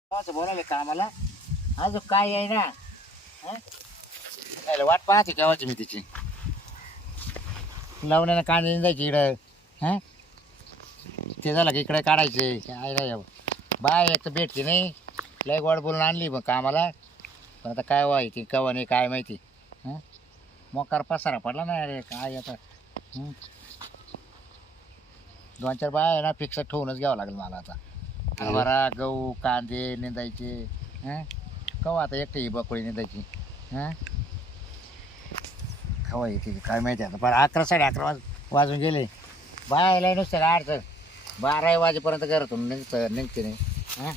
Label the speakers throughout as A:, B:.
A: असं बोलायला कामाला अजून काय आहे ना हं? यायला वाट पाहते केव्हाची मी तिची लावण्यानं कांदे निंदायची इकडं हां ते झालं की इकडे काढायचे काय नाही बाय एक तर भेटते नाही लय गोड बोलून आणली मग कामाला पण आता काय व्हायची कवा नाही काय माहिती हां मोकार पसारा पडला ना अरे काय आता दोन चार बाय आहे ना फिक्स ठेवूनच घ्यावं लागेल मला आता हरभरा गहू कांदे निंदायचे हां कवा आता एकटी ही बकोळी निंदायची हां कवा येते काय माहिती आता पण 11 11:30 वाजून गेले बायला नुसतं अडचण 12 वाजेपर्यंत घरातून निघते नाही हां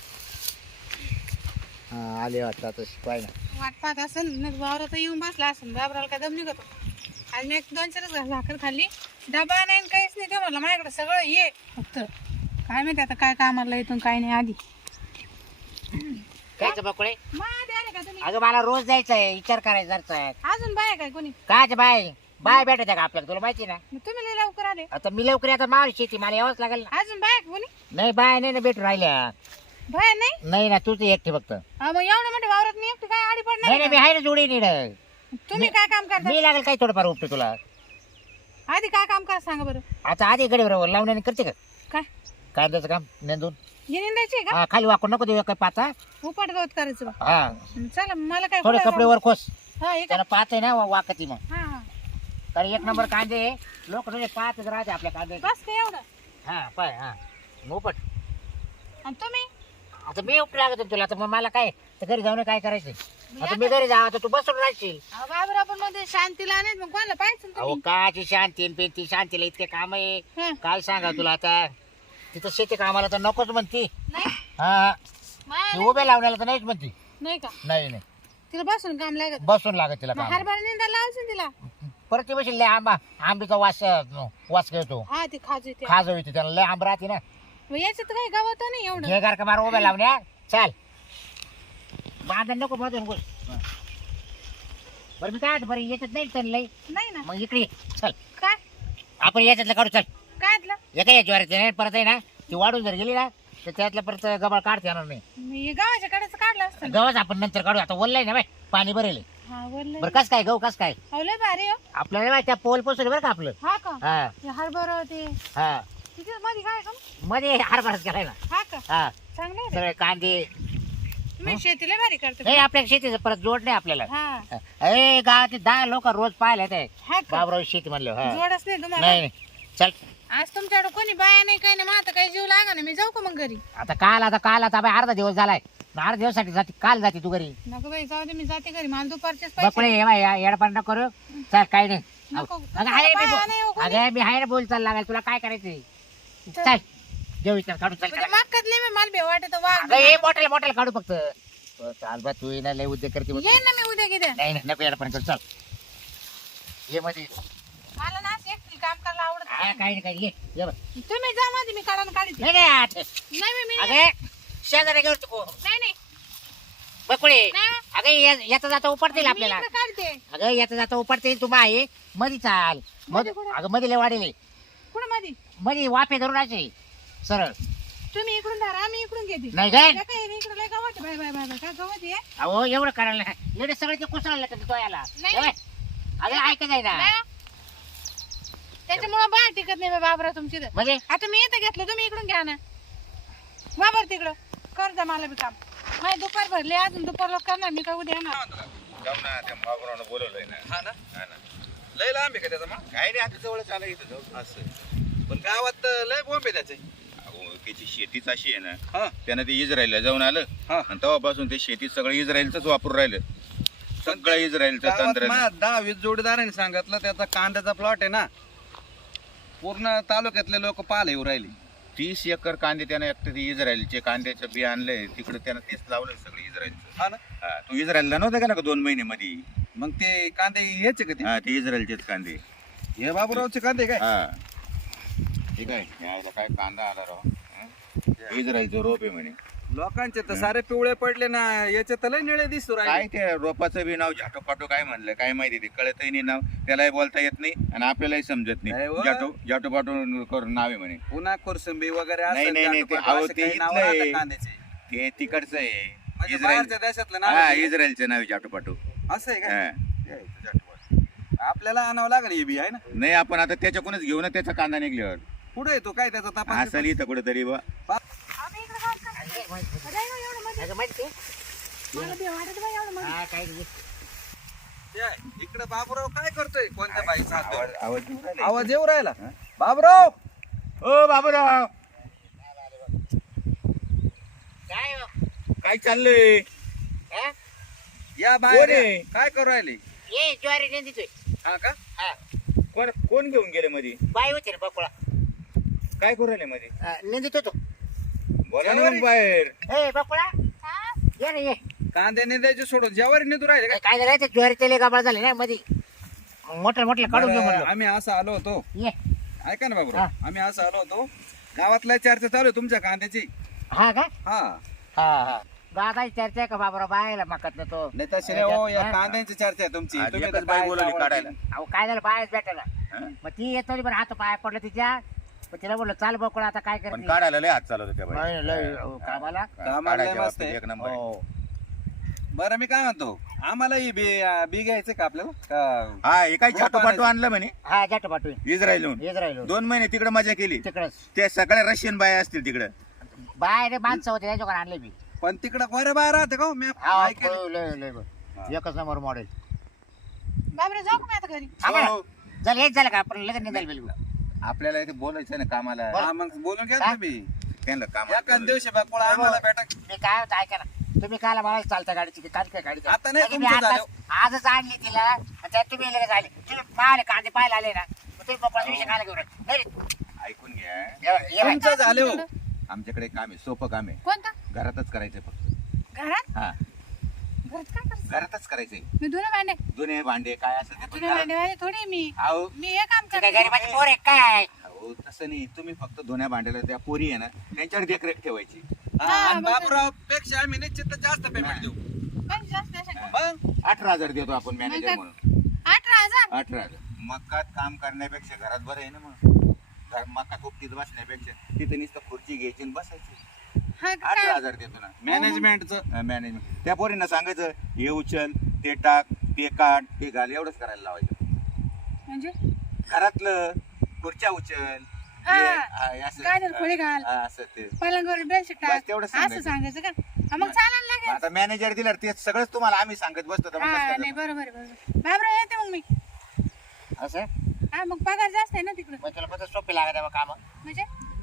A: हां आले वाटतं आता शिकवाय ना
B: वाट पाहत असेल मग वावरात येऊन बसला असेल बाबराला काय दम निघतो आज मी 1-2 भाकर खाल्ली डबा नाही काहीच नाही ते म्हणलं माझ्याकडे सगळं ये फक्त काय माहिती आता काय कामाला येतो काय नाही आधी
A: कायचं बकोळे
B: मग आधी आले का तुम्ही
A: अगं मला रोज जायचं आहे विचार करायचा आहे
B: अजून बाय काय कोणी
A: काच बाय बाय भेटत आहे का आपल्याला तुला माहिती ना
B: मग तुम्ही लय लवकर आले
A: आता मी लवकर आता मार शेती मला यावंच लागेल ना
B: अजून बाय कोणी
A: नाही बाय नाही ना भेटू राहिल्या
B: बाय नाही
A: नाही ना तूच एकटी फक्त
B: मग एवढं मोठे वावरात मी एकटी काय आडी
A: नाही नाही मी
B: पडणार
A: आहे ना जोडी नीड
B: तुम्ही काय काम करता
A: मी लागेल काय थोडंफार उपटे तुला
B: आधी काय काम करा सांगा बरं
A: आता आधी कडे बरोबर लावण्याने करते का
B: काय
A: कांद्याचं काम नेंदून
B: हे निंदायचे का
A: हा खाली वाकून नको देऊ काय पाता
B: उपाट गवत करायचं बा
A: हा
B: चला मला काय
A: थोडे
B: कुठं
A: कपडे वर खोस
B: हा हे का
A: त्याला पाहत आहे ना वाकती मग
B: हा हा
A: तर 1 नंबर कांदे लोक तुझे पाहतच राहते आपल्या कांदे
B: बस काय एवढं
A: हा पाय हा मोपट
B: आणि तुम्ही
A: आता मी उपटे लागत होते तुला तर मग मला काय तर घरी जाऊन काय करायचं आता मी घरी जावं तर तू बसून राहशील
B: बाबर आपण मध्ये शांतीला नाही मग कोणाला पाहिजे ना
A: अहो
B: तुम्ही
A: काची शांती आणि पेंती शांतीला इतके काम आहे
B: हं.
A: काय सांगा तुला आता तिथं शेती कामाला तर नकोच म्हणती
B: नाही
A: हा
B: माया
A: ती उभे लावण्याला तर नाहीच म्हणती
B: नाही का
A: नाही नाही
B: तिला बसून काम लागत
A: बसून लागत तिला
B: मग
A: काम
B: हरभरा निंदा लावायचं तिला
A: परत ती बशील लय आंबीचा वास घेतो
B: हा ती खाजू ते
A: खाजो येते त्याला लय आंब राहते ना
B: मग याच्यात काही गावात नाही एवढं
A: घे गार का मार उभे लावण्या चाल बांधण नको मधून घुस बरं मी काय बरं याच्यात नाही तर लय
B: नाही ना
A: मग इकडे ये. चल
B: काय
A: आपण याच्यातलं काढू चल
B: काय आतलं?
A: एका या ज्वारीचे नाही परत आहे ना ती वाढून जर गेली ना तर त्यातलं परत गबाळ काढता येणार नाही
B: मी गावाच्या कडेच काढलं असतं ना.
A: गव्हाच आपण नंतर काढू आता ओललाय ना बाय पाणी भरेल
B: हा वरलं
A: बरं कस काय गहू कस काय
B: लय भारी हो
A: आपल्याला बाय त्या पोल पोचले बरं का आपलं
B: हा का
A: हा
B: ते हरभरा ते
A: हा
B: तिथे मध्ये काय का
A: मध्ये हरभराच केलाय ना
B: हा का
A: हा
B: चांगलं आहे रे.
A: सगळे कांदे
B: तुम्ही शेतीला भारी करता
A: नाही आपल्या शेतीचं परत जोड नाही आपल्याला
B: हा
A: ए गावातले 10 लोक रोज पाहायला ते
B: हा का
A: बाबराव शेती म्हणलं हा
B: जोडच नाही तुम्हाला
A: नाही नाही चल
B: आज तुमच्याकडे कोणी बाया नाही काही नाही मग आता काही जीव लागा ना मी जाऊ का मग घरी
A: आता काल आता बाय अर्धा दिवस झालाय अर्धा दिवसासाठी जाते काल जाते तू घरी
B: नको बाई जाऊ दे मी जाते घरी मला दुपारचेच पैसे
A: बकुळे येडपान नको करू चल काही नाही
B: नको.
A: अगं आहे मी
B: बाया नाही हो कोणी.
A: अगं मी आहे ना बोल चाल लागाल तुला काय करायचंय चल जेव विचार काढू चल
B: म्हणजे मागच्यातले मी मला भेव वाटत वाघ
A: अगं हे मोठ्याला काढू फक्त चाल बा तू ना लय उद्योग करते बघ.
B: येईन ना मी उद्या किद्या
A: नाही नाही नको येडपान करू चल ये मध्ये
B: मला ना असं एकटी काम करायला आवडत
A: हा
B: नाही.
A: काही नाही काही ये बघ
B: तुम्ही जा मध्ये मी काढा काढते
A: नाही नाही आत.
B: नाही मी
A: अगं शेजारी घेऊ तू
B: नाही नाही
A: बकुळे
B: नाही.
A: अगं याचा जाता उपडतील
B: मी
A: आपल्याला
B: इकडं काढते
A: अगं याचा जाता उपडतील तू आहे मध्ये चाल
B: मध्ये कुठं?
A: अगं मध्ये लय वाढेल
B: कुठं मध्ये
A: मध्ये वाफे धरून असे सरळ
B: तुम्ही इकडून धरा मी इकडून घेते
A: नाही काय
B: या काय रे, इकडं लय गवत आहे. बाय बाय बाय बाय काय गवत आहे
A: अहो एवढं करायला एवढे सगळे ते कोसळलं का तो याला
B: नाही.
A: अगं ऐकत आहे ना
B: नाही. त्याच्यामुळे बाहेर टिकत नाही बाबरा तुमची तर.
A: म्हणजे
B: आता मी इथं घेतलं तुम्ही इकडून घ्या ना वापर तिकडं कर जा मला बी काम माझी दुपार भरली अजून दुपारला करणार मी काय उद्या येणार
C: जाऊ ना त्या मागुरानं बोलवलंय ना
D: हा ना
C: हा ना
D: लय लांब आहे का त्याचा मग
C: काय नाही आता जवळच आलं इथं जाऊ
D: असं पण गावात लय बोंब आहे त्याचे
C: अहो त्याची शेतीच अशी आहे ना
D: हा
C: त्यानं ते इस्रायलला जाऊन आलं
D: हा.
C: आणि तेव्हापासून ते शेतीत सगळं इस्रायलच वापरून राहिलं सगळं इस्रायलचं
D: गावात
C: तंत्र
D: माझ्या 10-20 जोडीदारांनी सांगितलं त्याचा कांद्याचा प्लॉट आहे ना पूर्ण तालुक्यातले लोक पाहायला येऊ राहिले
C: 30 एकर कांदे त्यानं एकटं ते इस्रायलचे कांद्याचं बी आणलंय तिकडे त्यानं तेच लावलंय सगळं इस्रायलचं
D: हा ना
C: हा तू इस्रायलला नव्हता का ना 2 महिने मध्ये
D: मग ते कांदे यायचे का ते
C: हा ते इस्रायलचेच कांदे
D: हे बाबूरावचे कांदे काय
C: हा ठीक आहे यायला काय कांदा आला राव हं? इस्रायलचं रोप आहे म्हणे
D: लोकांचे तर सारे पिवळे पडले ना याचे तर लय निळे दिसू
C: काय
D: राहिले
C: ते रोपाचं बी नाव झाटोपाटो काय म्हणलं काय माहिती ते कळतही नाही नाव त्यालाही बोलता येत नाही आणि आपल्यालाही समजत
D: नाही
C: नाही
D: हो.
C: झाटोपाटो करून नाव आहे म्हणे
D: पुन्हा कोरसंबी वगैरे
C: नाही,
D: असेल
C: नाही, नाही, ते
D: जाटोपाटो
C: अहो,
D: असे
C: ते
D: काही नाव
C: इथलं आहे.
D: राहतात कांद्याचे
C: हे तिकडचं आहे
D: म्हणजे
C: इस्रायल
D: बाहेरच्या देशातलं नाव
C: हा
D: आहे ते?
C: इस्रायलचं नाव आहे जाटोपाटो
D: असं आहे का
C: हा.
D: यायचं जाटोपाटो. आपल्याला आणावं लागेल हे बी आहे ना
C: नाही आपण आता त्याच्याकडूनच घेऊ ना त्याचा कांदा निघल्यावर
D: कुठे येतो काय त्याचा तपास
C: असेल इथं कुठेतरी बा
B: आता इकडं काय करताय? अरे हो, एवढं मध्ये.
A: अगं माहिती
B: मला बी वाटत बाई एवढं मध्ये.
A: हा काय नाही.
D: इकडे बाबूराव काय करतोय कोणत्या बाईचा हात धरून?
C: आवाज येऊन राहिला.
D: आवाज येऊ राहिला बाबूराव
C: ओ बाबूराव
A: काय हो?
C: काय चाललंय
A: हा?
D: या
C: कोण
D: बाहेर
C: आहे?
D: या. काय करू राहिले
A: ये ज्वारी नाही देतोय.
D: हा का
A: हा
C: कोण कोण घेऊन गेले मध्ये
A: बाई होती ना बकुळा
C: काय करू राहिले मध्ये
A: निंदित होतो.
C: बोला ना मग बाहेर
A: ए बकुळा ये ना ये.
D: कांदे निंदायचे सोडून ज्यावर निंदू राहिले का
A: काय झालं ते ज्वारी तेले गाबाळ झाले ना मध्ये मोठं मोठं काढून घेऊ
D: बरं,
A: म्हणलं.
D: आम्ही असं आलो होतो
A: ये
D: ऐका ना बाबूराव आम्ही असं आलो होतो गावातल्या चर्चा चालू आहे तुमच्या कांद्याची
A: हा का
D: हा
A: हा हा दादा चर्चा आहे का बाबरा बायला मकत ना तो
D: नाही तशी नाही हो या कांद्यांची चर्चा आहे तुमची
C: आज
D: तुम्ही
C: एकच
D: तर
C: बाई
D: बाहेर
C: बोलवली
D: जावं
C: काढायला.
D: लागेल.
A: अहो काय झालं बायच भेटायला
C: हा?
A: मग ती येत पण हात पाय पडलं तिच्या मग तिला बोललो चाल बकुळा आता काय
C: पण
A: करते
C: काढायला लय हात चालवतो त्या बाई
A: नाही, लय, कामाला
D: कामाला लय
C: काढायच्या
D: मस्त
C: बाबतीत
D: आहे.
C: एक नंबर आहे.
A: हो
D: बरं मी काय म्हणतो आम्हाला ही बी घ्यायचं का आपल्याला का
C: हा हे काय छाटोपाटो आणलं म्हणे
A: हा जाट पाठवून
C: इस्रायलहून
A: इस्रायल
C: 2 महिने तिकडे मजा केली
A: तिकडच
C: ते सगळ्या रशियन बाया असतील तिकडे
A: बाय रे माणसं होते त्याच्याकडे आणले मी
D: पण तिकडं बरं बाहेर राहते का हो? मी
A: हा
D: ऐकेल.
A: लय एकच नंबर मॉडेल
B: बाबरे जाऊ का मी आता घरी
C: हो.
A: चल हेच झालं का आपण लगेच निघाल बिलकुल
C: आपल्याला इथे बोलायचं ना कामाला
D: हा मग बोलून घ्या
A: काय?
D: तुम्ही
C: त्यांना
D: या
C: कामाला
D: कान दिवशी बापुळा आम्हाला भेटा
A: मी काय होतं ऐका ना तुम्ही काला मला चालता गाडीची की काय गाडी
D: आता नाही तुमचं झालं.
A: आजच आणली तिला आणि त्यात तुम्ही लगेच आले तुम्ही पाहिले कांदे पाहायला आले ना मग तुम्ही पप्पा विषय खायला घेऊन राहिले. नाही रे.
C: ऐकून घ्या
A: ये बाय.
D: तुमचं झाले हो
C: आमच्याकडे काम आहे सोपं काम आहे
B: कोणतं
C: घरातच करायचंय फक्त
B: घरात
C: हा
B: घरात काय करते
C: घरातच करायचंय
B: मी धुणं भांडे
C: जुने भांडे काय असं ते पण
B: धुणं
C: घरात-
B: भांडेवाले थोडी आहे मी
C: अहो
B: मी हे काम
A: ते काय
B: करते
A: गरीबाची पोर आहे काय
C: अहो, तसं नाही तुम्ही फक्त धुण्या भांड्याला त्या पोरी आहे ना त्यांच्यावर देखरेख ठेवायची
D: हा, आणि बाबूराव पेक्षा आम्ही निश्चित जास्त पेमेंट देऊ
B: पण जास्त असेल का?
D: मग
C: 18,000 देतो आपण मॅनेजर
B: काय?
C: म्हणून
B: 18,000
C: 18,000 मकात काम करण्यापेक्षा घरात बरं आहे ना मग मका खूप बसण्यापेक्षा तिथे नुसतं खुर्ची घ्यायची आणि बसायची
B: हा का काय?
C: 18,000 देतो ना
D: मॅनेजमेंटचं
C: मॅनेजमेंट त्या पोरींना सांगायचं हे उचल ते टाक ते काढ ते घाल एवढंच करायला लावायचं
B: म्हणजे
C: घरातलं खुर्च्या उचल
B: हा.
C: हे असं
B: काय झालं, खोली घाल.
C: हा, असं ते
B: पलंगावर बेडशीट टाक
C: बस तेवढंच
B: असं
C: सांगायचं.
B: सांगायचं का हा, मग चालायला लागेल
C: आता मॅनेजर दिल्यावर ते सगळंच तुम्हाला आम्ही सांगत बसतो तर मग कसं
B: हा
C: करायचं?
B: नाही बरोबर आहे बरोबर बाबरा येते मग मी
A: असं
B: हा मग पगार जास्त आहे ना तिकडं
A: मग तुला कसं सोपे लागत आहे काम
B: म्हणजे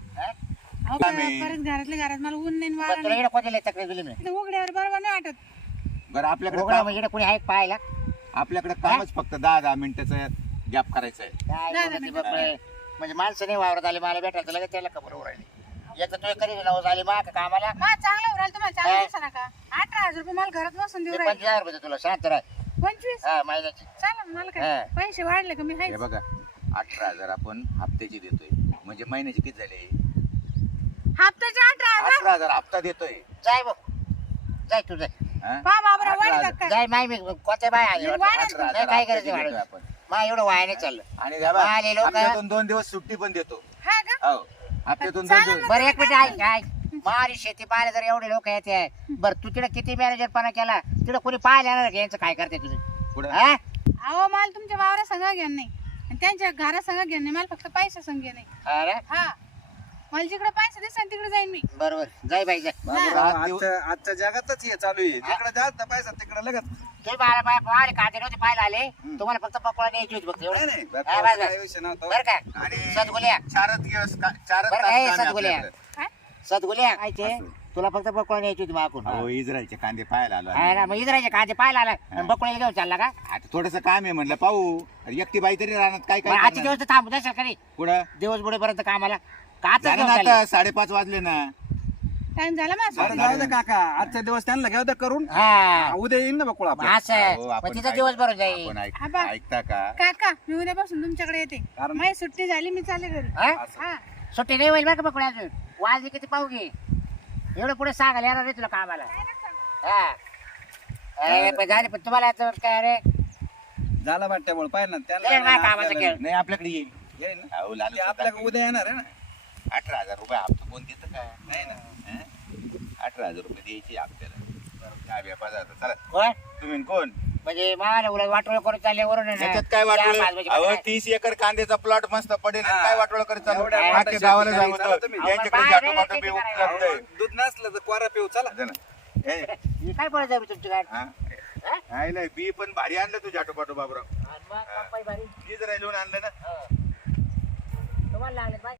B: अहो परत घरातल्या घरात मला ऊन नाही वारा
A: तुला
B: नाही
A: इकडे कोणत्या तक्रार दिली मी
B: इथं उघड्यावर बरोबर नाही वाटत
C: बरं आपल्याकडे
A: बघा, मग इकडे कोणी आहे पाहायला
C: आपल्याकडे कामच फक्त 10-10 मिनिटाचं गॅप करायचं आहे
A: काय
B: नाही,
A: बोलत
B: नाही,
A: आहे बापरे. म्हणजे माणसं नाही वावरत आले मला भेटायला तर लगेच त्याला खबर राहिली एक तर तुझ्या कधी नवस आली मा का कामाला
B: मग चांगलं उराल तुम्हाला चांगलं दिसा का 18,000 रुपये मला घरात बसून देऊ राहिले
A: 25,000 रुपये तुला शांत राह
B: 25
A: हा महिन्याची
B: चालेल मला
A: हा.
B: काय पैसे वाढले का मी
C: हे
B: हायच
C: बघा 18,000 आपण हप्त्याची देतोय म्हणजे महिन्याची किती झाले
B: हप्त्याचे 18,000
C: 18,000 हप्ता देतोय
A: जाय बघ जाय तू जाय
C: हा?
B: पहा बाबरा
C: 18,000.
B: वाढले का
A: जाय माय मी कोणत्या बाय आली
B: मी वाढत
C: 18,000
A: नाही, काय
C: हप्त्याची
A: करायचं
C: देतोय
A: वाढत?
C: आपण
A: मा एवढं वाया नाही चाललं
C: आणि द्या बा,
A: आले लोकं.
C: हप्त्यातून 2 दिवस सुट्टी पण देतो
B: हा का
C: हो हप्त्यातून 2
B: चालेल
C: दिवस
A: बरं एक मिनिट ऐक काय मारी शेती पाहायला जर एवढे लोक येते बरं तू तिकडे किती मॅनेजरपणा केला तिकडे कोणी पाहायला येणार का यांचं काय करते तुझं
C: पुढं
A: हा
B: अहो मला तुमच्या वावरा संघ घेणं नाही आणि त्यांच्या घरा संघ घेणं नाही मला फक्त पैसा संघ नाही
A: अरे
B: हा मला जिकडे पैसा दिसेल तिकडे जाईन मी
A: बरोबर जाय बाई जाय
D: बाबूराव, आजच्या जगातच हे चालू आहे जिकडे जास्त पैसा तिकडे लगत
A: तुम्ही मला बाय पाहिले कांदे नव्हते पाहायला आले तुम्हाला फक्त पकोडा न्यायची होती फक्त
D: नाही
A: एवढं
D: नाही
A: हा,
D: बाबूराव,
A: बस,
D: काही
A: बस.
D: विषय नव्हता
A: बरं का
C: आणि
A: सदगुल्या
C: 4 दिवस 4
A: बरं
C: तास
A: काय
C: काम आहे
A: सदगुल्या
C: आपल्याकडे.
B: काय
A: सदगुल्या खायचे तुला फक्त पकोडा न्यायची होती मागून
C: हो इस्रायलचे कांदे पाहायला आलो
A: आहे ना मग इजरायचे कांदे पाहायला आला आणि बकोडा घेऊन चालला का
C: आता थोडस काम आहे म्हणलं पाहू एकटी बाई तरी राहणार काय
A: मग
C: काय
A: आजचे
C: करणार?
A: दिवस तर थांबू द्या का नाही
C: पुढं
A: दिवस बुडेपर्यंत कामाला का आताच
C: झालं
A: घेऊन
C: ना
A: चालले?
C: आता 5:30 वाजले ना
B: टाइम झाला माझा
D: बरं, जाऊ दे काका आजच्या दिवस त्यांना घेऊ द्या करून
A: हा
D: उद्या येईन ना बकुळा
A: मग
D: आपला
A: असं
C: हो,
A: मग
C: आपण
A: तिचा
C: काय-
A: दिवस बरोबर जाईल
C: आपण
B: हा बा.
C: ऐकता का
B: काका मी उद्यापासून तुमच्याकडे येते
D: कारण-
B: माझी सुट्टी झाली मी चालले घरी
A: हा?
B: हा
A: सुट्टी नाही होईल बरं का पकडा अजून वाजली किती पाहू घे एवढं पुढे सांगायला येणार रे तुला कामाला हा अरे पण झाले पण तुम्हाला आता काय अरे
D: झाला वाटत्यामुळे पाहिजे ना
A: नाही, नाही, कामाचं
D: त्यांना
A: केलं.
C: नाही आपल्याकडे येईल
D: येईन ना.
C: अहो, लालच
D: ते आपल्याकडे उद्या येणार आहे ना
C: 18,000 रुपये हप्ता कोण देतं का
D: नाही ना
C: हं? 18,000 रुपये द्यायची आपल्याला काय व्यापार आता चला
A: कोण
C: तुम्ही कोण
A: म्हणजे मला उलट वाटोळ करून चालले वरून आहे ना.
C: त्याच्यात काय
A: चार
C: वाटोळ
A: पाच वाजे
C: अहो
A: काय?
C: 30 एकर कांद्याचा प्लॉट मस्त पडेल आणि काय वाटोळ करत चालू
D: एवढ्या
C: अख्ख्या
D: मोठ्या
C: गावाला
D: शेती
C: सांगतो
D: चला तुम्ही.
C: यांच्याकडे
A: बाहेर
C: जाटो
A: नाही
C: बाटो
A: शेती
C: बी
A: करायला.
C: उपलब्ध
D: दूध नसलं तर कोरा पिऊ चला
C: आहे हे,
A: ही काय पळत आहे तुमची गाडी
C: हा. नाही नाही बी पण भारी आणलं तू जाटो पाटो बाबराव
A: आणि मग कंपाई भारी
C: बी जरा लिहून आणलं ना
A: तुम्हाला लागले